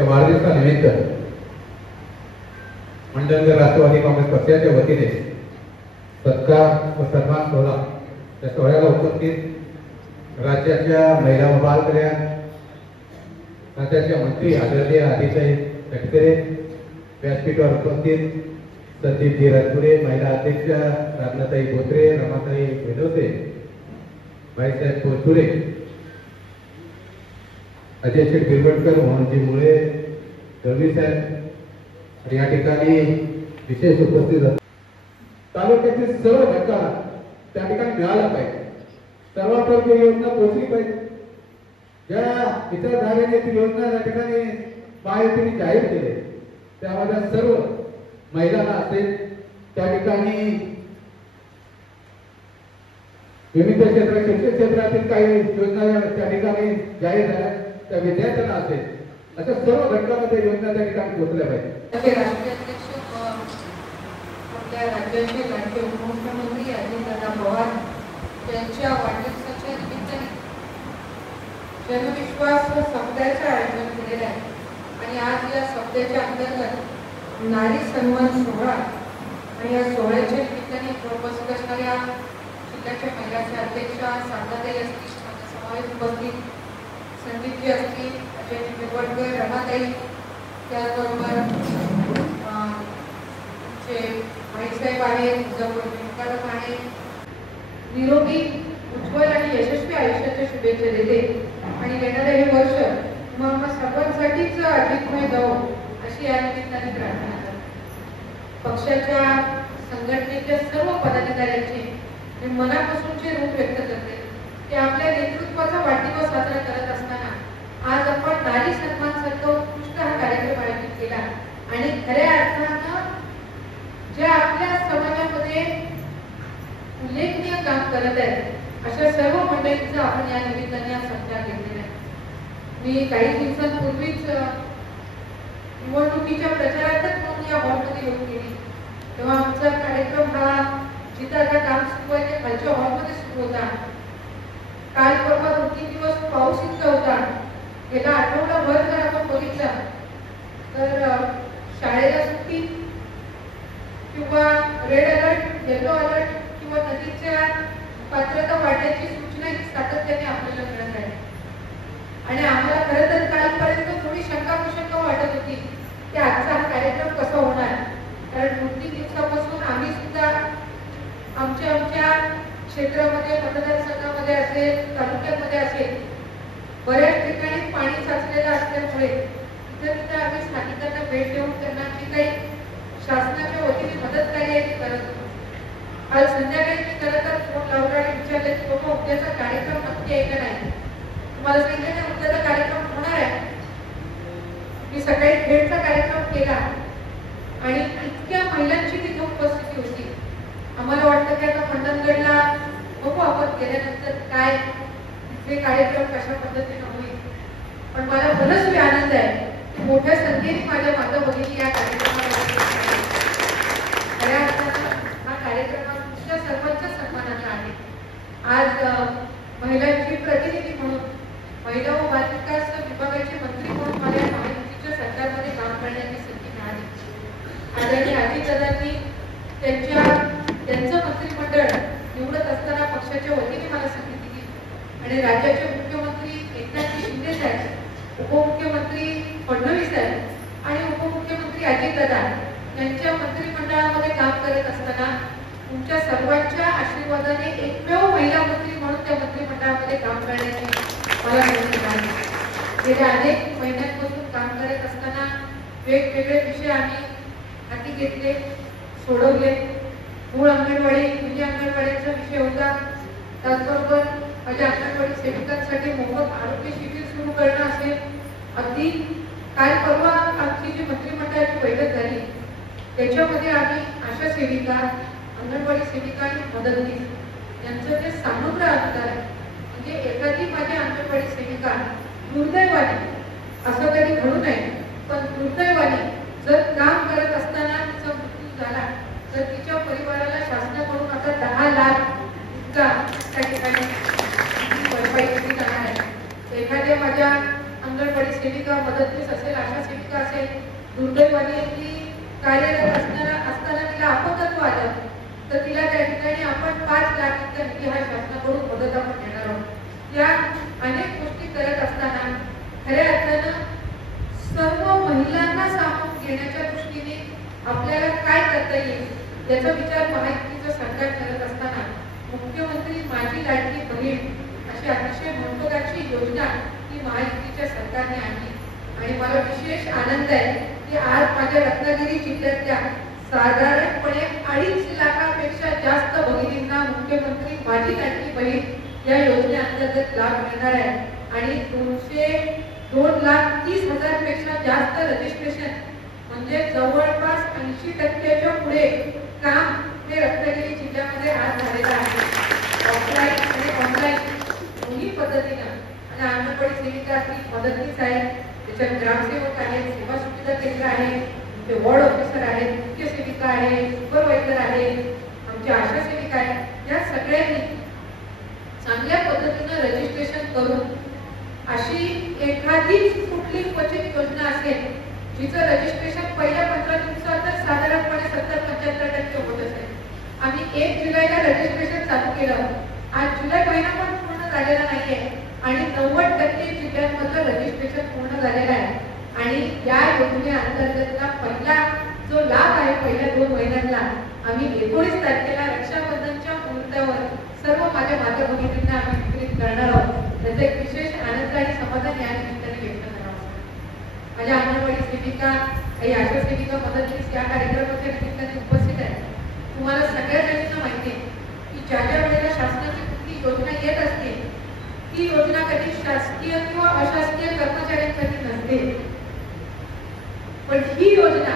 त्या वाढदिवसानिमित्त मंडळगड राष्ट्रवादी काँग्रेस पक्षाच्या वतीने सत्कार व सन्मान सोहळा त्या सोहळ्याला उपस्थित राज्याच्या महिला व बाल कल्याण राज्याच्या मंत्री आदरणीय आदिताई तटकरे, व्यासपीठावर उपस्थित संदीपजी राजपुरे, महिला अध्यक्ष रामनाताई बोत्रे, रमाताई भेडवते, भाईसाहेब पोचुरे, अजय शेठ बिरबटकर, मोहनजी मुळे, दळवी साहेब या ठिकाणी विशेष उपस्थित असतात. तालुक्यातील सर्व घटकाला त्या ठिकाणी मिळाला पाहिजे. सर्वांपर्यंत योजना पोहोचली पाहिजे. ज्या विचारधारेने ती योजना त्या ठिकाणी महायुतीने जाहीर केली त्यामध्ये सर्व महिलांना असेल, त्या ठिकाणी विविध क्षेत्रात शिक्षण क्षेत्रातील काही योजना त्या ठिकाणी जाहीर झाल्या, त्या विद्यार्थ्यांना असेल, अशा सर्व घटकांमध्ये योजना त्या ठिकाणी पोहोचल्या पाहिजे. राष्ट्रीय अध्यक्ष आपल्या राज्याचे लाडके उपमुख्यमंत्री अजितदादा पवार यांच्या वाढदिवसाच्या निमित्ताने जनविश्वास सप्ताहाचे आयोजन केलेले आहे आणि आज या सप्ताहाच्या अंतर्गत नारी सन्मान सोहळा आणि या सोहळ्याच्या निमित्ताने उपस्थित असणाऱ्या जिल्ह्याच्या महिलाच्या अध्यक्षा शांताताई असतील, समावेश उपस्थित संदीपजी असतील, अजय बिरबटकर, रमाताई, त्याचबरोबर भाईसाहेब आहेत, मुजफ्फर आहे, निरोगी उज्ज्वल आणि यशस्वी आयुष्याच्या शुभेच्छा देते आणि येणारे हे वर्ष मग सर्वांसाठीच अधिकमय जावो अशी या निमित्ताने प्रार्थना करते. पक्षाच्या संघटनेच्या सर्व पदाधिकाऱ्यांचे मी मनापासूनचे रूप व्यक्त करते की आपल्या नेतृत्वाचा वाढदिवस साजरा करत असताना आज आपण नारी सन्मान सारखा उत्कृष्ट हा कार्यक्रम आयोजित केला आणि खऱ्या अर्थानं ज्या आपल्या समाजामध्ये उल्लेखनीय काम करत आहेत अशा सर्व मंडळींचा आपण या निमित्ताने संचार घेतलेला आहे. मी काही दिवसांपूर्वीच निवडणुकीच्या प्रचारातच म्हणून या हॉलमध्ये येऊन गेली तेव्हा आमचा कार्यक्रम हा जिथं आता काम सुरू आहे ते खालच्या हॉलमध्ये सुरू होता. काल परवा 2-3 दिवस पाऊस इतका होता, गेला आठवडाभर जर आपण बघितलं तर शाळेला सुट्टी किंवा रेड अलर्ट, येलो अलर्ट किंवा नदीच्या पात्रता वाढण्याची सूचना ही सातत्याने आपल्याला मिळत आहे आणि आम्हाला खरं तर कालपर्यंत थोडी शंका वाटत होती की आजचा हा कार्यक्रम कसा होणार, कारण 2-3 दिवसापासून आम्ही सुद्धा आमच्या क्षेत्रामध्ये मतदारसंघामध्ये असेल, तालुक्यामध्ये असेल, बऱ्याच ठिकाणी पाणी साचलेलं असल्यामुळे तिथे आम्ही स्थानिकांना भेट देऊन त्यांना जी काही शासनाच्या वतीने मदत कार्य आहे ती करत होतो. आज संध्याकाळी मी खरं तर फोन लावला आणि विचारले की बाबा उद्याचा कार्यक्रम नक्की आहे का नाही. तुम्हाला सांगितलं ना उद्याचा कार्यक्रम होणार आहे. मी सकाळी भेटचा कार्यक्रम केला आणि इतक्या महिलांची तिथे उपस्थिती होती. आम्हाला वाटतं की आता मंडणगडला बघू आपण गेल्यानंतर काय तिथले कार्यक्रम कशा पद्धतीने होईल, पण मला मनस्वी आनंद आहे की मोठ्या संख्येने माझ्या माता भगिनी या कार्यक्रमाला खऱ्या अर्थानं हा कार्यक्रम तुमच्या सर्वांच्या सन्मानाचा आहे. आज महिलांची प्रतिनिधी म्हणून, महिला व बालविकास विभागाचे मंत्री म्हणून मला या महायुतीच्या सरकारमध्ये काम करण्याची संधी मिळाली. आदरणीय अजितदादांनी त्यांचं मंत्रिमंडळ निवडत असताना पक्षाच्या वतीने मला संधी दिली आणि राज्याचे मुख्यमंत्री एकनाथ शिंदे साहेब, उपमुख्यमंत्री फडणवीस साहेब आणि उपमुख्यमंत्री अजितदादा यांच्या मंत्रिमंडळामध्ये काम करत असताना तुमच्या सर्वांच्या आशीर्वादाने एकमेव महिला मंत्री म्हणून त्या मंत्रिमंडळामध्ये काम करण्याची मला संधी मिळाली. गेल्या अनेक महिन्यांपासून काम करत असताना वेगवेगळे विषय आम्ही हाती घेतले, सोडवले. मूळ अंगणवाडी, जुनी अंगणवाडीचा विषय होता. त्याचबरोबर माझ्या अंगणवाडी सेविकांसाठी मोफत आरोग्य शिबिर सुरू करणं असेल. अगदी काल परवा आमची जी मंत्रिमंडळाची बैठक झाली त्याच्यामध्ये आम्ही आशा सेविका, अंगणवाडी सेविका आणि मदतनीस यांचं जे सानुग्रह अंतर आहे, म्हणजे एखादी माझ्या अंगणवाडी सेविका दुर्दैवाने, असं कधी घडू नये पण दुर्दैवाने जर काम करत असताना तिचा मृत्यू झाला तर तिच्या परिवाराला शासनाकडून आता 10 लाख इतका त्या ठिकाणी भरपाई दिली जाणार आहे. एखाद्या माझ्या अंगणवाडी सेविका, मदतनीस असेल, आशा सेविका दुर्दैवाने ती कार्यरत असताना तिला अपंगत्व आलं, तर तिला त्या ठिकाणी आपण 5 लाख इतका निधी हा शासनाकडून मदत आपण देणार आहोत. या अनेक गोष्टी करत असताना खऱ्या अर्थानं सर्व महिलांना सामावून घेण्याच्या दृष्टीने आपल्याला काय करता येईल याचा विचार महायुतीचं सरकार करत असताना मुख्यमंत्री माझी लाडकी बहीण अशी अतिशय महत्त्वाची योजना ही महायुतीच्या सरकारने आणली. आणि मला विशेष आनंद आहे की आज माझ्या रत्नागिरी जिल्ह्यातल्या साधारणपणे 2.5 लाखापेक्षा जास्त भगिनींना मुख्यमंत्री माझी लाडकी बहीण या योजनेअंतर्गत लाभ मिळणार आहे. आणि 2,30,000 पेक्षा जास्त रजिस्ट्रेशन म्हणजे जवळपास 80% पुढे काम हे रत्नागिरी जिल्ह्यामध्ये आज झालेलं आहे. ऑफलाईन आणि ऑनलाईन दोन्ही पद्धतीनं. आणि अंगणवाडी सेविका असतील, मदतनीस आहेत, त्याच्यात ग्रामसेवक आहेत, सेवा सुविधा केंद्र आहे, ते वॉर्ड ऑफिसर आहेत, मुख्य सेविका आहे, सुपरवायझर आहे, आमच्या आशा सेविका आहेत, या सगळ्यांनी चांगल्या पद्धतीनं रजिस्ट्रेशन करून अशी एखादीच कुठली क्वचित योजना असेल जिचं रजिस्ट्रेशन पहिल्या 15 दिवसातच साधारणपणे 70-75% होत असेल. आम्ही 1 जुलैला रजिस्ट्रेशन चालू केलं. आज जुलै महिना पण पूर्ण झालेला नाहीये आणि 90% जिल्ह्यांमधलं रजिस्ट्रेशन पूर्ण झालेलं आहे. आणि या योजनेअंतर्गतला पहिला जो लाभ आहे पहिल्या 2 महिन्यांना आम्ही 19 तारखेला रक्षाबंधनच्या मुहूर्तावर सर्व माझ्या माता भगिनींना आम्ही वितरित करणार आहोत. त्याचा एक विशेष आनंद आणि समाधान या निमित्ताने व्यक्त करावं. माझ्या अंगणवाडी सेविका, काही आशा सेविका, मदतनीस या कार्यक्रमाच्या निमित्ताने उपस्थित आहेत. तुम्हाला सगळ्या जणांना माहिती आहे की ज्या वेळेला शासनाची कुठली योजना येत असते ती योजना कधी शासकीय किंवा अशासकीय कर्मचाऱ्यांसाठी नसते. पण ही योजना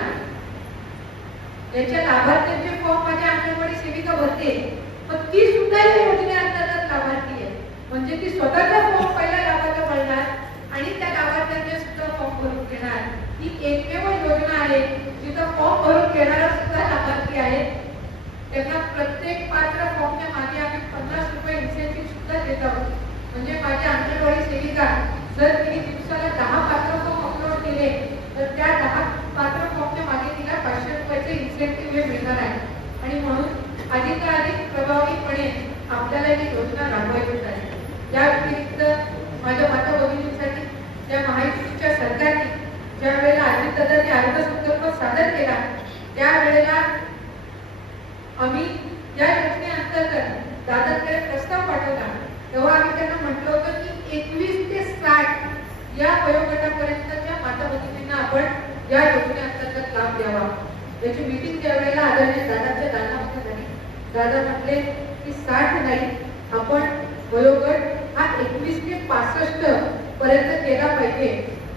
याच्या लाभार्थ्यांचे फॉर्म माझ्या अंगणवाडी सेविका भरते, पण ती सुद्धा या योजनेअंतर्गत लाभार्थी आहे. म्हणजे ती स्वतःचा फॉर्म पहिल्या लाभाला भरणार आणि त्या लाभार्थ्यांचे सुद्धा फॉर्म भरून घेणार. ही एकमेव योजना आहे जिथं फॉर्म भरून घेणारा सुद्धा लाभार्थी आहे. त्यांना प्रत्येक पात्र फॉर्मच्या मागे आम्ही 50 रुपये इन्सेंटिव्ह सुद्धा देत आहोत. म्हणजे माझ्या अंगणवाडी सेविका जर तिने दिवसाला 10 पात्र फॉर्म अपलोड केले तर त्या 10 पात्र फॉर्मच्या मागे तिला 500 रुपयाचे इन्सेंटिव्ह हे मिळणार आहे. आणि म्हणून अधिकाधिक प्रभावीपणे आपल्याला ही योजना राबवायची आहे. या व्यतिरिक्त माझ्या माता भगिनींसाठी या महायुतीच्या सरकारने ज्या वेळेला अजितदादांनी अर्थसंकल्प सादर केला त्यावेळेला आम्ही या योजनेअंतर्गत दादांकडे प्रस्ताव पाठवला. तेव्हा आम्ही त्यांना म्हटलं होतं की 21 ते 60 या वयोगटापर्यंतच्या माता भगिनींना आपण या योजनेअंतर्गत लाभ द्यावा. याची मीटिंग त्यावेळेला आदरणीय दादांच्या दालनामध्ये झाली. दादा म्हटले की 60 नाही, आपण वयोगट हा 21 ते 65 पर्यंत केला पाहिजे,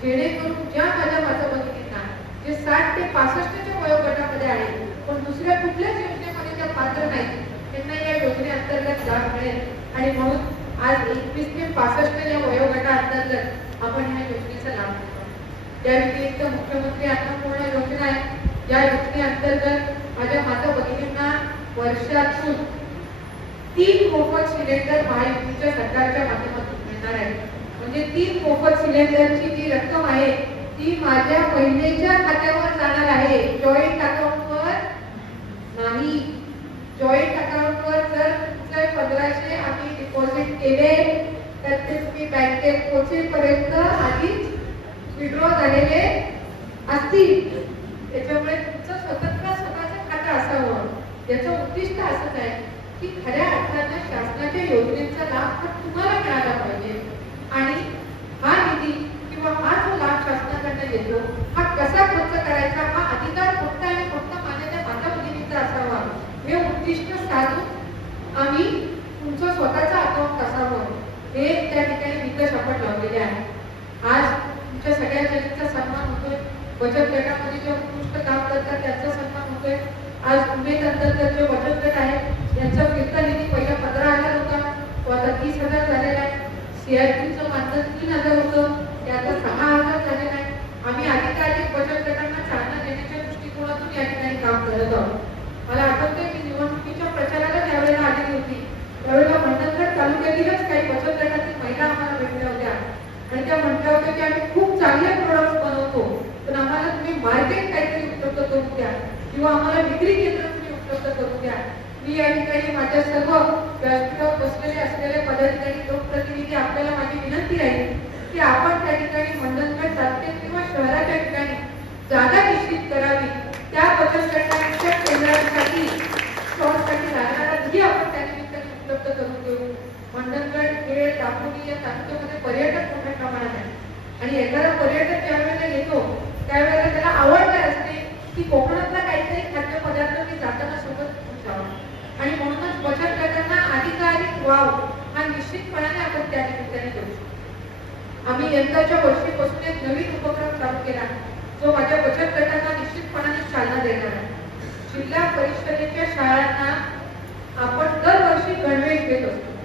जेणेकरून ज्या माझ्या माता भगिनींना जे 60 ते 65च्या वयोगटामध्ये आहे पण दुसऱ्या कुठल्याच योजनेमध्ये त्या पात्र नाही त्यांना या योजनेअंतर्गत लाभ मिळेल. आणि म्हणून आज 21 ते 65 या वयोगटाअंतर्गत आपण ह्या योजनेचा लाभ घेतो. त्या व्यतिरिक्त मुख्यमंत्री अन्नपूर्णा योजना आहे. या योजनेअंतर्गत माझ्या माता भगिनींना वर्षातून 3 मोफत सिलेंडर महायुतीच्या सरकारच्या माध्यमातून मिळणार आहे. म्हणजे 3 मोफत सिलेंडरची जी रक्कम आहे ती माझ्या बहिणीच्या खात्यावर जाणार आहे, जॉईंट अकाउंटवर नाही. जॉईंट अकाउंटवर जर तुमचे 1500 आम्ही डिपॉझिट केले तर ते तुम्ही बँकेत पोहोचेपर्यंत आधीच विड्रॉ झालेले असतील. त्याच्यामुळे तुमचं स्वतःचं खातं असावं. याचं उद्दिष्ट असंच आहे की खऱ्या अर्थानं शासनाच्या योजनेचा लाभ हा तुम्हाला मिळाला पाहिजे आणि हा निधी किंवा हा जो लाभ शासनाकडनं येतो हा कसा खर्च करायचा हा अधिकार फक्त आणि फक्त माझ्या माता भगिनींचा असावा. हे उद्दिष्ट साधून आम्ही तुमचं स्वतःचं अकाउंट असावं हे त्या ठिकाणी निकष आपण लावलेले आहे. आज तुमच्या सगळ्या जणांचा सन्मान होतोय. बचत गटामध्ये जे उत्कृष्ट काम करतात त्यांचा सन्मान होतोय. आज उमेद अंतर्गत जे बचत गट आहेत यांचा फिरता निधी पहिला 15,000 होता, तो आता 30,000 झालेला आहे. CRPचं मानधन 3,000 होतं, ते आता 6,000 झालेलं आहे. आम्ही अधिकाधिक बचत गटांना चालना देण्याच्या दृष्टिकोनातून या ठिकाणी काम करत आहोत. मला आठवतंय मी निवडणुकीच्या प्रचाराला त्यावेळेला आलेली होती. त्यावेळेला मंडणगड तालुक्यातीलच काही बचत गटातील महिला आम्हाला भेटल्या होत्या आणि त्या म्हटल्या होत्या की आम्ही खूप चांगले प्रोडक्ट्स बनवतो पण आम्हाला तुम्ही मार्केट काहीतरी उपलब्ध करून द्या किंवा आम्हाला विक्री केंद्र तुम्ही उपलब्ध करून द्या. मी या ठिकाणी माझ्या सर्व व्यासपीठावर बसलेले असलेले पदाधिकारी लोकप्रतिनिधी आपल्याला माझी विनंती आहे की आपण त्या ठिकाणी मंडणगड तालुक्यात किंवा शहराच्या ठिकाणी जागा निश्चित करावी. त्या बचत गटांच्या केंद्रांसाठी स्टॉलसाठी लागणारा निधी आपण त्या निमित्ताने उपलब्ध करून देऊ. मंडणगड, खेड, दापोली या तालुक्यामध्ये पर्यटक मोठ्या प्रमाणात आहे आणि एखादा पर्यटक ज्या वेळेला येतो त्यावेळेला त्याला आवड काय असते की कोकणातला काहीतरी खाद्यपदार्थ मी जाताना सोबत घेऊन जावा आणि म्हणूनच बचत गटांना अधिकाधिक वाव हा निश्चितपणाने आपण त्या निमित्ताने करू शकतो. आम्ही यंदाच्या वर्षीपासून एक नवीन उपक्रम चालू केला जो माझ्या बचत गटांना निश्चितपणाने चालना देणार आहे. जिल्हा परिषदेच्या शाळांना आपण दरवर्षी गणवेश देत असतो.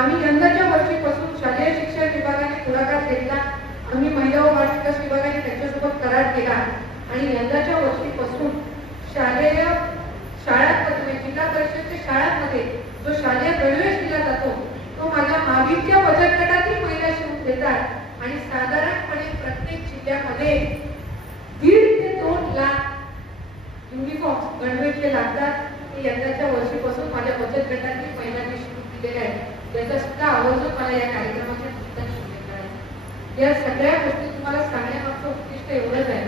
आम्ही यंदाच्या वर्षीपासून शालेय शिक्षण विभागाने पुढाकार घेतला. आम्ही महिला व बाल विकास विभागाने त्यांच्यासोबत करार केला आणि यंदाच्या वर्षीपासून शालेय शाळांमध्ये जिल्हा परिषदच्या शाळांमध्ये जो शालेय गणवेश दिला जातो तो माझ्या मागीलच्या बचत गटातील महिला शिवून देतात आणि साधारणपणे प्रत्येक जिल्ह्यामध्ये 1.5 ते 2 लाख युनिफॉर्म गणवेश जे लागतात ते यंदाच्या वर्षीपासून माझ्या बचत गटातील महिलांनी शिवून दिलेले आहेत. याचा सुद्धा आवर्जून मला या कार्यक्रमाच्या निमित्ताने उल्लेख आहे. या सगळ्या गोष्टी तुम्हाला सांगण्यामागचं उद्दिष्ट एवढंच आहे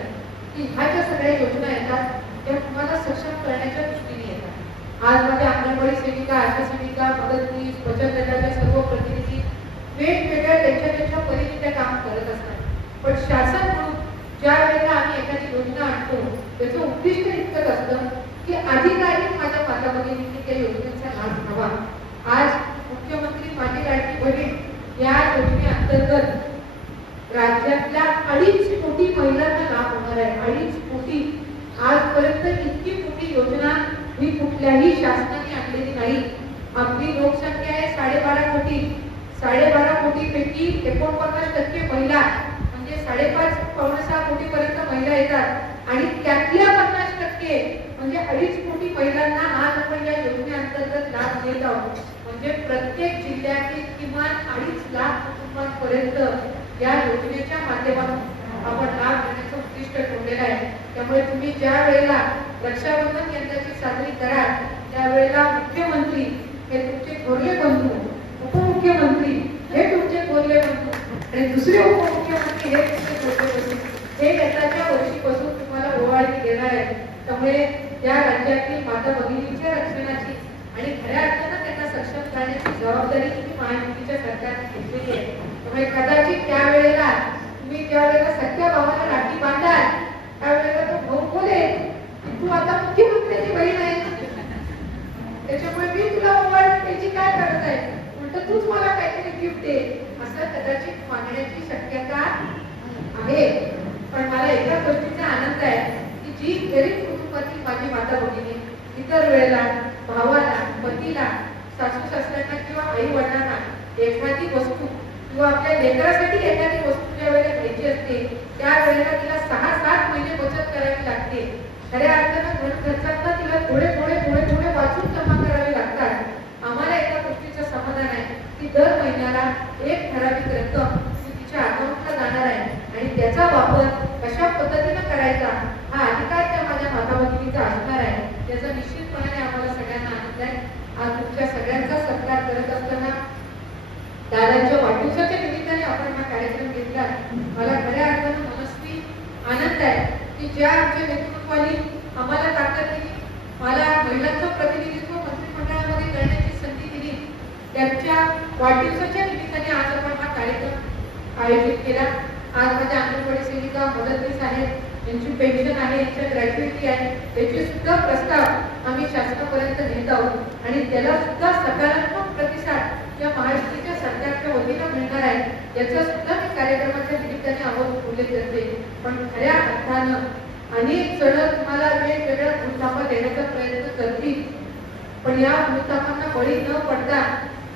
की ह्या ज्या सगळ्या योजना येतात त्या तुम्हाला सक्षम करण्याच्या दृष्टीने येतात. आज माझ्या अंगणवाडी सेविका, आशा सेविका, मदतनीस, बचत गटाच्या सर्व प्रतिनिधी वेगवेगळ्या त्यांच्या परीने त्या काम करत असतात. पण शासन म्हणून ज्या वेळेला आम्ही एखादी योजना आणतो त्याचं उद्दिष्ट इतकंच असतं की अधिकाधिक माझ्या माता भगिनींनी त्या योजनेचा लाभ घ्यावा. आज मुख्यमंत्री माझी लाडकी बहीण या योजनेअंतर्गत राज्यातल्या 2.5 कोटी महिलांना लाभ होणार आहे. 2.5 कोटी. आजपर्यंत इतकी मोठी योजना ही कुठल्याही शासनाने आणलेली नाही. आपली लोकसंख्या आहे 12.5 कोटी. 12.5 कोटीपैकी 49% महिला म्हणजे 5.5-6 कोटी पर्यंत महिला येतात आणि त्यातल्या 50% म्हणजे 2.5 कोटी महिलांना आज आपण या योजनेअंतर्गत लाभ देत आहोत. म्हणजे प्रत्येक जिल्ह्यातील किमान 2.5 लाख कुटुंबांपर्यंत या योजनेच्या माध्यमातून आपण लाभ देण्याचं उद्दिष्ट ठेवलेलं आहे. त्यामुळे तुम्ही ज्या वेळेला रक्षाबंधन यंदाची साजरी कराल त्यावेळेला मुख्यमंत्री हे तुमचे थोरले बंधू, उपमुख्यमंत्री हे तुमचे थोरले बंधू आणि दुसरे उपमुख्यमंत्री हे तुमचे थोरले बंधू हे यंदाच्या वर्षीपासून तुम्हाला ओवाळणी देणार आहे. त्यामुळे या राज्यातील माता भगिनींच्या रक्षणाची आणि खऱ्या अर्थानं त्यांना सक्षम करण्याची जबाबदारी तुम्ही महायुतीच्या सरकारने घेतलेली आहे. त्यामुळे कदाचित त्यावेळेला तुम्ही ज्या वेळेला सख्या भावाला राखी बांधाल त्यावेळेला तो भाऊ बोलेल की तू आता मुख्यमंत्र्याची बहीण आहे त्याच्यामुळे मी तुला ओवाळण्याची काय करत आहे, उलट तूच मला काहीतरी गिफ्ट दे असं कदाचित मागण्याची शक्यता आहे. पण मला एका गोष्टीचा आनंद आहे की जी गरीब कुटुंबातील माझी माता भगिनी इतर वेळेला भावाला, पतीला, सासू सासऱ्यांना किंवा आई वडिलांना एखादी वस्तू किंवा आपल्या लेकरासाठी एखादी वस्तू ज्या वेळेला घ्यायची असते त्यावेळेला तिला 6-7 महिने बचत करावी लागते. खऱ्या अर्थानं खर्चांना तिला थोडे वाचून जमा करावे लागतात. आम्हाला एका गोष्टीचं समाधान आहे की दर महिन्याला एक ठराविक रक्कम तिच्या अकाउंटला जाणार आहे आणि त्याचा वापर कशा पद्धतीने करायचा हा अधिकार त्या माझ्या माता भगिनीचा असणार आहे. त्याचा निश्चितपणाने आम्हाला सगळ्यांना आनंद आहे. आज तुमच्या सगळ्यांचा सत्कार करत असताना दादांच्या वाढदिवसाच्या निमित्ताने आपण हा कार्यक्रम घेतला. मला खऱ्या अर्थानं मनस्वी आनंद आहे की ज्या आमच्या नेतृत्वाने आम्हाला ताकद दिली, मला महिलांचं प्रतिनिधित्व मंत्रिमंडळामध्ये करण्याची संधी दिली, त्यांच्या वाढदिवसाच्या निमित्ताने आज आपण हा कार्यक्रम आयोजित केला. आज माझ्या अंगणवाडी सेविका, मदतनीस आहेत, यांची पेन्शन आहे, यांच्या ग्रॅज्युएटी आहे, याचे सुद्धा प्रस्ताव आम्ही शासनापर्यंत नेत आहोत आणि त्याला सुद्धा सकारात्मक प्रतिसाद या महाराष्ट्राच्या सरकारच्या वतीनं मिळणार आहे. याचा सुद्धा मी कार्यक्रमाच्या निमित्ताने आवाज उल्लेख करते. पण खऱ्या अर्थानं अनेक जण तुम्हाला वेगवेगळ्या भूलथापा देण्याचा प्रयत्न करतील, पण या भूलथापांना बळी न पडता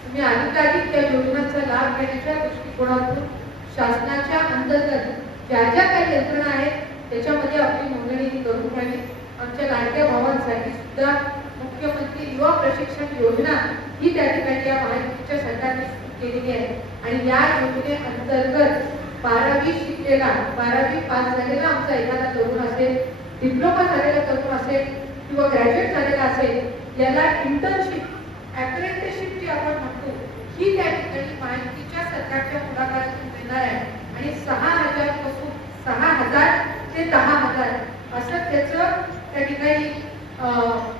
तुम्ही अधिकाधिक या योजनांचा लाभ घेण्याच्या दृष्टिकोनातून शासनाच्या अंतर्गत ज्या ज्या काही यंत्रणा आहेत त्याच्यामध्ये आपली नोंदणी करून घ्यावी. आमच्या लाडक्या भावांसाठी सुद्धा मुख्यमंत्री युवा प्रशिक्षण योजना ही त्या ठिकाणी या महायुतीच्या सरकारने केलेली आहे आणि या योजनेअंतर्गत 12वी शिकलेला, 12वी पास झालेला आमचा एखादा तरुण असेल, डिप्लोमा झालेला तरुण असेल किंवा ग्रॅज्युएट झालेला असेल, याला इंटर्नशिप, अप्रेंटिसशिप जी आपण म्हणतो, ही त्या ठिकाणी माहितीच्या सरकारच्या पुढाकारातून मिळणार आहे आणि 6,000 पासून 6,000 ते 10,000 असं त्याचं त्या ठिकाणी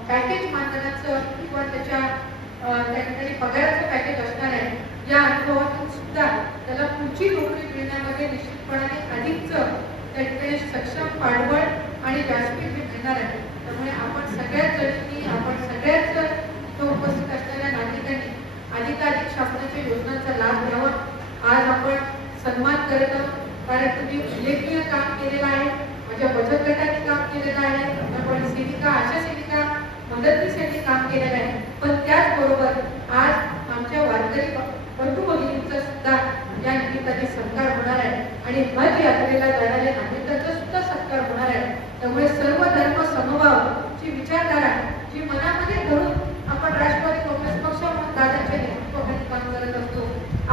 पॅकेज मानधनाचं किंवा त्या ठिकाणी पगाराचं पॅकेज असणार आहे. या अनुभवातून सुद्धा त्याला पुढची नोकरी मिळण्यामध्ये निश्चितपणाने अधिकचं त्या ठिकाणी सक्षम, पाठबळ आणि व्यासपीठ मिळणार आहे. त्यामुळे आपण सगळ्याच जणांनी, आपण सगळ्याच इथं उपस्थित असलेल्या नागरिकांनी अधिकाधिक शासनाच्या योजनांचा लाभ घ्यावा. आज आपण सन्मान करत आहोत कारण तुम्ही उल्लेखनीय काम केलेलं आहे. माझ्या बचत गटाने काम केलेलं आहे, आपण सेविका, आशा सेविका, मदतनीस काम केलेलं आहे. पण त्याचबरोबर आज आमच्या वारकरी बंधू भगिनींचा सुद्धा या निमित्ताने सत्कार होणार आहे आणि हज यात्रेला जाणाऱ्या नागरिकांचा सुद्धा सत्कार होणार आहे. त्यामुळे सर्व धर्म समभाव ची विचारधारा जी मनामध्ये धरून आपण राष्ट्रवादी काँग्रेस पक्ष म्हणून दादांच्या नेतृत्वाखाली काम करत असतो,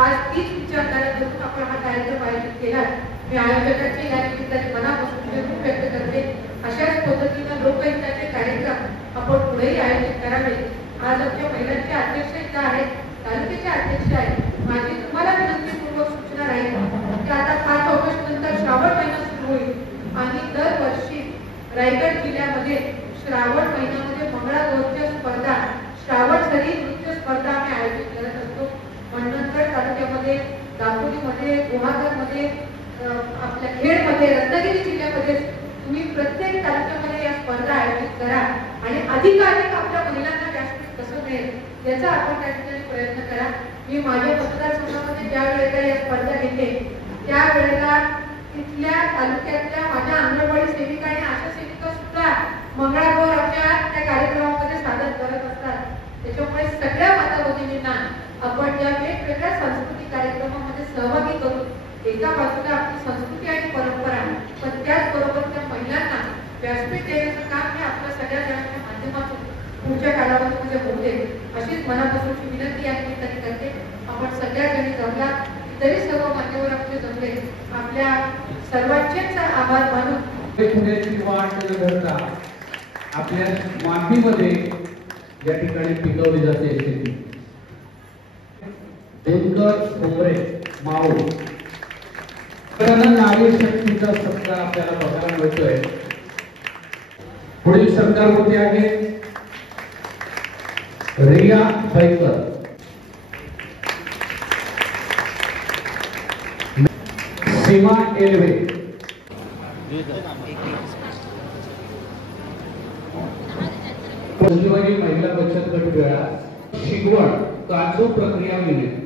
आज तीच विचारधारा धरून आपण हा कार्यक्रम आयोजित केला. मी आयोजकांचे या निमित्ताने मनापासून निरोप व्यक्त करते. अशाच पद्धतीनं लोकहिताचे कार्यक्रम आपण पुढेही आयोजित करावे. आज आमच्या महिलांचे अध्यक्ष इथं आहेत, तालुक्याचे अध्यक्ष आहेत. माझी तुम्हाला विनंतीपूर्वक सूचना राहील की आता 5 ऑगस्ट नंतर श्रावण महिना सुरू होईल आणि दरवर्षी रायगड जिल्ह्यामध्ये श्रावण महिन्यामध्ये मंगळागौरच्या स्पर्धा, श्रावण सरी नृत्य स्पर्धा आम्ही आयोजित करत असतो. मंडणगड तालुक्यामध्ये, दापोलीमध्ये, गुहागरमध्ये, आपल्या खेडमध्ये, रत्नागिरी जिल्ह्यामध्ये तुम्ही प्रत्येक तालुक्यामध्ये या स्पर्धा आयोजित करा आणि अधिकाधिक आपल्या महिलांना व्यासपीठ कसं मिळेल याचा आपण त्या ठिकाणी प्रयत्न करा. मी माझ्या मतदारसंघामध्ये ज्या वेळेला या स्पर्धा घेते त्यावेळेला तिथल्या तालुक्यातल्या माझ्या अंगणवाडी सेविका आणि आशा सेविका सुद्धा मंगळागौरच्या त्या कार्यक्रमामध्ये सादर करत असतात. त्याच्यामुळे सगळ्या माता भगिनींना आपण या वेगवेगळ्या सांस्कृतिक कार्यक्रमामध्ये सहभागी करून एका बाजूला आपली संस्कृती आणि परंपरा, पण त्याचबरोबर त्या महिलांना व्यासपीठ देण्याचं काम हे आपल्या सगळ्या जणांच्या माध्यमातून पुढच्या कालावधीमध्ये होते. अशीच मनापासूनची विनंती या निमित्ताने करते. आपण सगळ्या जणी जमला, तरी सर्व मान्यवर आपले जमले, आपल्या सर्वांचेच आभार मानून पुण्याची वाट न धरता आपल्या मातीमध्ये या ठिकाणी पिकवली जाते शेती. दिनकर खोबरे माऊळ नारी शक्तीचा सत्कार आपल्याला बघायला मिळतोय. पुढील सत्कार होते आहे रिया बैकर, सीमा एलवे, महिला बचत गट वेळा शिकवण काजू प्रक्रिया युनिट.